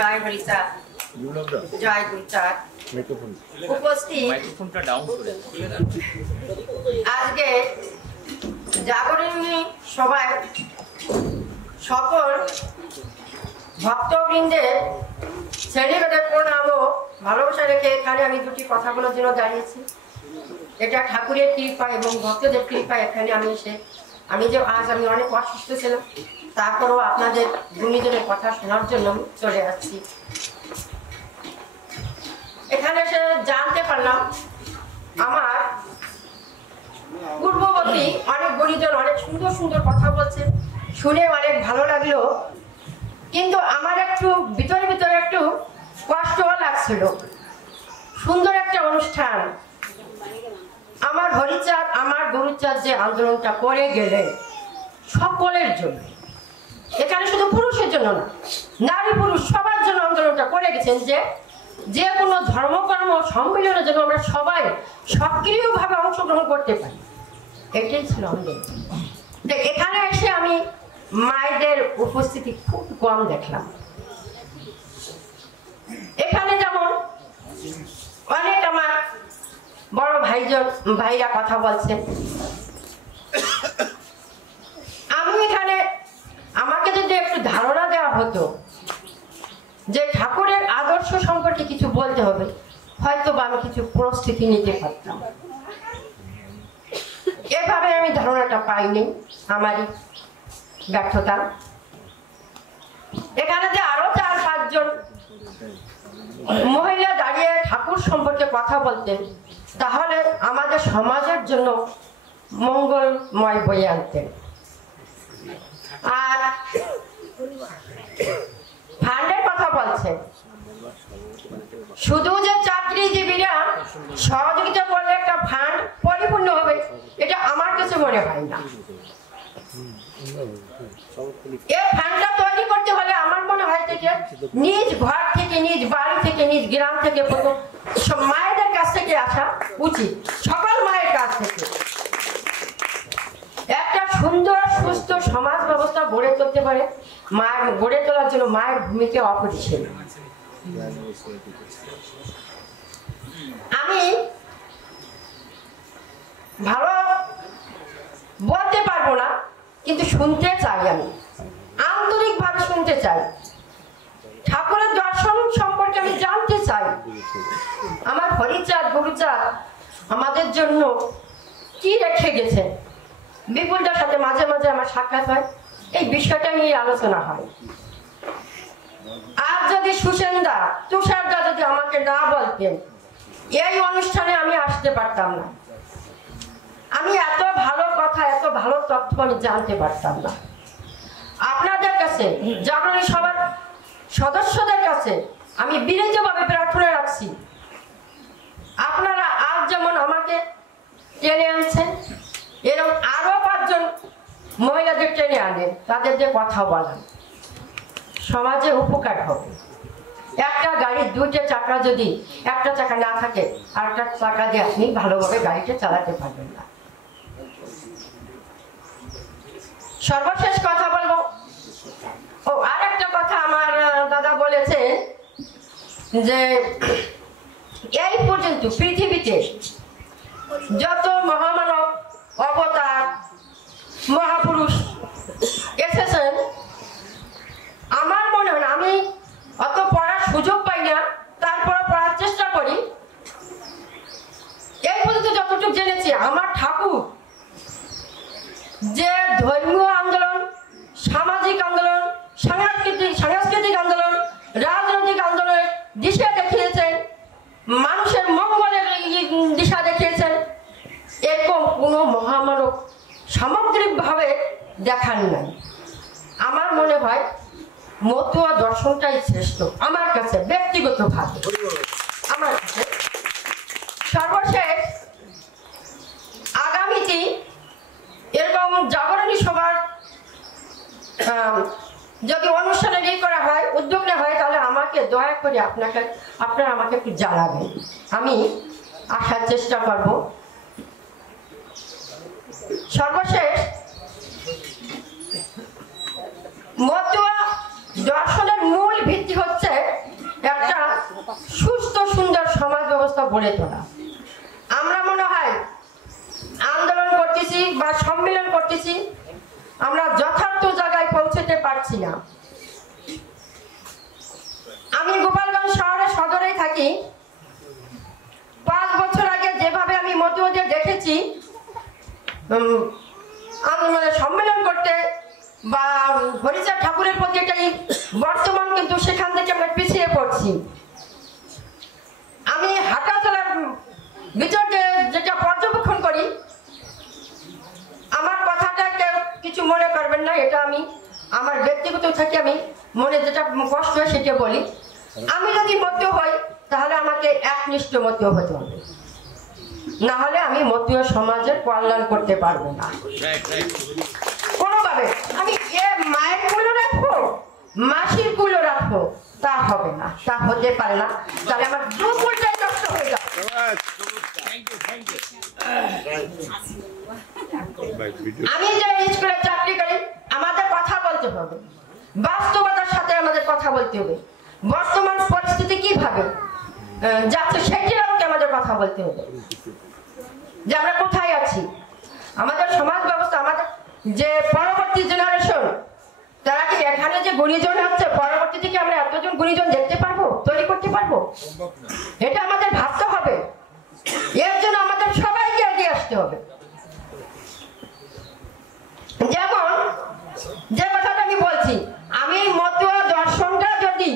জয় হরিচাঁদ, জয় গুরুচাঁদ। উপস্থিত আজকে জাগরণী সভায় সকল ভক্তবৃন্দের শ্রেণীভেদে প্রণাম ও ভালোবাসা রেখে এখানে আমি দুটি কথা বলার জন্য দাঁড়িয়েছি। এটা ঠাকুরের কৃপা এবং ভক্তদের কৃপা। এখানে আমি এসে আমি অনেক অসুস্থ ছিলাম, তারপরেও আপনাদের গুণীজনের কথা শোনার জন্য চলে আসছি। এখানে এসে জানতে পারলাম আমার পূর্ববর্তী অনেক গুণীজন অনেক সুন্দর সুন্দর কথা বলছে, শুনে অনেক ভালো লাগলো। কিন্তু আমার একটু ভিতরে ভিতরে একটু কষ্টও লাগছিল। সুন্দর একটা অনুষ্ঠান, আমার হরিচাঁদ আমার গুরুচাঁদ যে আন্দোলনটা করে গেলেন সকলের জন্য, এখানে শুধু পুরুষের জন্য না, নারী পুরুষ সবার জন্য আন্দোলনটা করে গেছেন যে কোনো ধর্মকর্ম সম্মিলনের জন্য আমরা সবাই সক্রিয়ভাবে অংশগ্রহণ করতে পারি। এটাই ছিল আন্দোলন। এখানে এসে আমি মায়েদের উপস্থিতি খুব কম দেখলাম। এখানে যেমন অনেক আমার বড় ভাইরা কথা বলছেন, আমি এখানে আমাকে যদি একটু ধারণা দেওয়া হতো যে ঠাকুরের আদর্শ সম্পর্কে কিছু বলতে হবে, হয়তো বা আমি কিছু প্রস্তুতি নিতে পারতাম। এভাবে আমি ধারণাটা পাইনি, আমারই ব্যর্থতা। এখানে যে আরো 4-5 জন মহিলা দাঁড়িয়ে ঠাকুর সম্পর্কে কথা বলতেন, তাহলে আমাদের সমাজের জন্য মঙ্গলময় বয়ে আনতেন। আর ফান্ডের কথা বলছেন, শুধু যে চাকরিজীবীরা সহযোগিতা করলে একটা ফান্ড পরিপূর্ণ হবে, এটা আমার কাছে মনে হয় না। এই ফান্ডটা তৈরি করতে হলে আমার মনে হয় থেকে নিজ ঘর থেকে, নিজ বাড়ি থেকে, নিজ গ্রাম থেকে, মায়েদের কাছ থেকে আসা উচিত, সকল মায়ের কাছ থেকে। একটা সুন্দর সুস্থ সমাজ ব্যবস্থা গড়ে তুলতে পারে, গড়ে তোলার জন্য মায়ের ভূমিকা অপরিসীম। আমি ভালো বলতে পারবো না, কিন্তু শুনতে চাই, আমি আন্তরিক ভাবে শুনতে চাই। ঠাকুরের দর্শন সম্পর্কে আমি জানতে চাই। আমার হরিচাঁদ গুরুচাঁদ আমাদের জন্য কি রেখে গেছেন। বিপুলদার সাথে মাঝে মাঝে আমার সাক্ষাৎ হয়, এই বিষয়টা নিয়ে আলোচনা হয়। আর যদি সুসেনদা, তুষারদা যদি আমাকে না বলতেন, এই অনুষ্ঠানে আমি আসতে পারতাম না। আমি এত ভালো কথা, এত ভালো তথ্য আমি জানতে পারতাম না। আপনাদের কাছে, জাগরণী সবার সদস্যদের কাছে আমি বিনীতভাবে প্রার্থনা রাখছি, আপনারা আজ যেমন আমাকে টেনে আনছেন, এরকম আরো 5 জন মহিলাদের টেনে আনেন, তাদের যে কথা বলেন, সমাজে উপকার হবে। একটা গাড়ির 2টা চাকা যদি একটা চাকা না থাকে, আরেকটা চাকা দিয়ে আপনি ভালোভাবে গাড়িটা চালাতে পারবেন না। সর্বশেষ কথা বলবো, আর একটা কথা আমার দাদা বলেছে যে এই পর্যন্ত পৃথিবীতে যত মহামানব অবতার মহাপুরুষ এসেছেন, আমার মনে হয়, আমি অত পড়ার সুযোগ পাই না, তারপরে পড়ার চেষ্টা করি। এই পর্যন্ত যতটুকু জেনেছি, আমার ঠাকুর যে ধর্মীয় আন্দোলন, সামাজিক আন্দোলন, সাংস্কৃতিক আন্দোলন, রাজনৈতিক আন্দোলনের দিশা দেখিয়েছেন, মানুষের মঙ্গলের দিশা দেখিয়েছেন, এরকম কোনো মহামানব সামগ্রিকভাবে দেখান নাই। আমার মনে হয় মতুয়া দর্শনটাই শ্রেষ্ঠ আমার কাছে, ব্যক্তিগতভাবে আমার কাছে। সর্বশেষ আগামীতে এরকম জাগরণী সভার যদি অনুষ্ঠানে করা হয়, উদ্যোগ নেওয়া হয়, তাহলে আমাকে দয়া করে আপনারা আমাকে একটু জানাবেন, আমি আসার চেষ্টা করব। সর্বশেষ মতুয়া দর্শনের মূল ভিত্তি হচ্ছে কথা বলে তোলা। আমরা মনে হয় আন্দোলন করতেছি বা সম্মেলন করতেছি, আমরা যথার্থ জায়গায় পৌঁছতে পারছি না। আমি গোপালগঞ্জ শহরের সদরেই থাকি। 5 বছর আগে যেভাবে আমি মতুয়াদের দেখেছি সম্মেলন করতে বা হরিচাঁদ ঠাকুরের প্রতি এটাই, বর্তমান কিন্তু সেখান থেকে আমরা পিছিয়ে পড়ছি। আমি হাঁটা চলার ভিতর যেটা পর্যবেক্ষণ করি, আমার কথাটা কেউ কিছু মনে করবেন না, এটা আমি আমার ব্যক্তিগত থেকে আমি মনে যেটা কষ্ট হয় সেটা বলি। আমি যদি মতুয়া হই তাহলে আমাকে একনিষ্ঠ মতুয়া হতে হবে, না হলে আমি মতুয়া সমাজের কল্যাণ করতে পারবো না কোনোভাবে। আমি মায়ের কুলো রাখবো, মাসির কুলো রাখবো, তা হবে না, তা হতে পারে না। তাহলে আমার দুপুরটাই নষ্ট হয়ে যাবে। আমি যে স্কুলে চাকরি করি, আমাদের কথা বলতে হবে, বাস্তবতার সাথে আমাদের কথা বলতে হবে। বর্তমান পরিস্থিতি কিভাবে যাচ্ছে সেটির আমাকে আমাদের কথা বলতে হবে, যে আমরা কোথায় আছি, আমাদের সমাজ ব্যবস্থা, আমাদের যে পরবর্তী জেনারেশন, তারা কি এখানে যে গুণীজন হচ্ছে, পরবর্তী থেকে আমরা এতজন গুণীজন দেখতে পারবো, তৈরি করতে পারবো? এটা আমাদের ভাবতে হবে। এর জন্য আমাদের সবাইকে এগিয়ে আসতে হবে। যেমন যে কথাটা আমি বলছি, আমি মতুয়া দর্শনটা যদি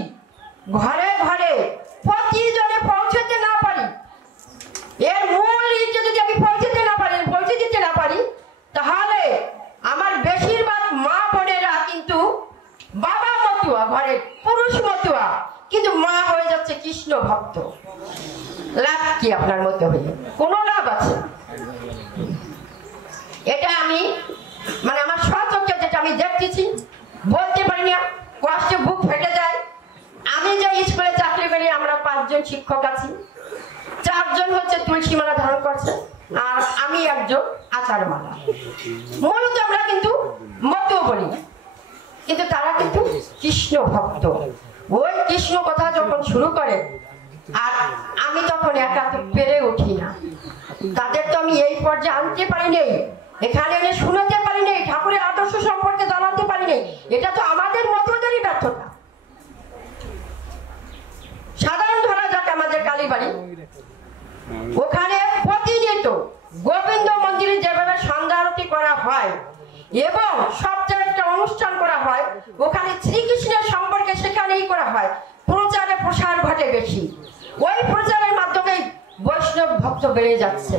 ঘরে ঘরে প্রতিজনে পৌঁছতে না পারি, এর মূল ইচ্ছে যদি আমি পৌঁছে দিতে না পারি, তাহলে আমার বেশিরভাগ মা বোনেরা কিন্তু বাবা মতুয়া, ঘরে পুরুষ মতুয়া, কিন্তু মা হয়ে যাচ্ছে কৃষ্ণ ভক্ত। লাভ কি আপনার মতো হয়ে? কোনো লাভ আছে? এটা আমি আমার সচক্ষে যেটা আমি দেখতেছি, বলতে পারি না, কষ্টে বুক ফেটে যায়। আমি যে স্কুলে চাকরি করি, আমরা 5 জন শিক্ষক আছি, 4 জন হচ্ছে তুলসী মালা ধারণ করছে, আর আমি একজন আচার মালা। মূলত আমরা কিন্তু মতুয়া বলি, কিন্তু তারা কিন্তু কৃষ্ণ ভক্ত। ওই কৃষ্ণ কথা যখন শুরু করে, আর আমি তখন একা পেরে উঠি না। তাদের তো আমি এই পর্যায়ে আনতে পারি নাই, এখানে এনে শুনাতে পারি নাই, ঠাকুরের আদর্শ সম্পর্কে জানাতে পারি নাই। এটা তো আমাদের মতুয়াদেরই ব্যর্থতা। সাধারণ ধরা যাক আমাদের কালীবাড়ি, ওখানে প্রতিনিয়ত গোবিন্দ মন্দিরে যেভাবে সন্ধ্যা আরতি করা হয় এবং সপ্তাহে একটা অনুষ্ঠান করা হয়, ওখানে শ্রীকৃষ্ণের সম্পর্কে সেখানেই করা হয়, প্রচারে প্রসার ঘটে বেশি। ওই প্রচারের মাধ্যমে বৈষ্ণব ভক্ত বেড়ে যাচ্ছে।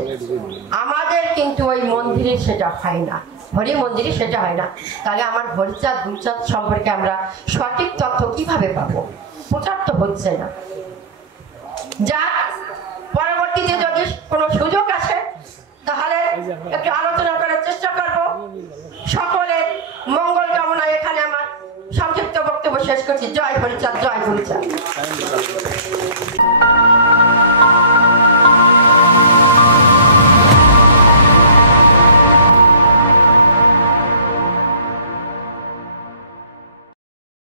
আমাদের কিন্তু ওই মন্দিরে সেটা হয় না, হরি মন্দিরে সেটা হয় না। তাহলে আমার হরিচাঁদ গুরুচাঁদ সম্পর্কে আমরা সঠিক তথ্য কিভাবে পাবো? প্রচার তো হচ্ছে না। যাক, পরবর্তীতে যদি কোনো সুযোগ আসে তাহলে একটু আলোচনা করার চেষ্টা করব। সকলের মঙ্গল কামনায় এখানে আমার সংক্ষিপ্ত বক্তব্য শেষ করছি। জয় হরিচাঁদ, জয় গুরুচাঁদ।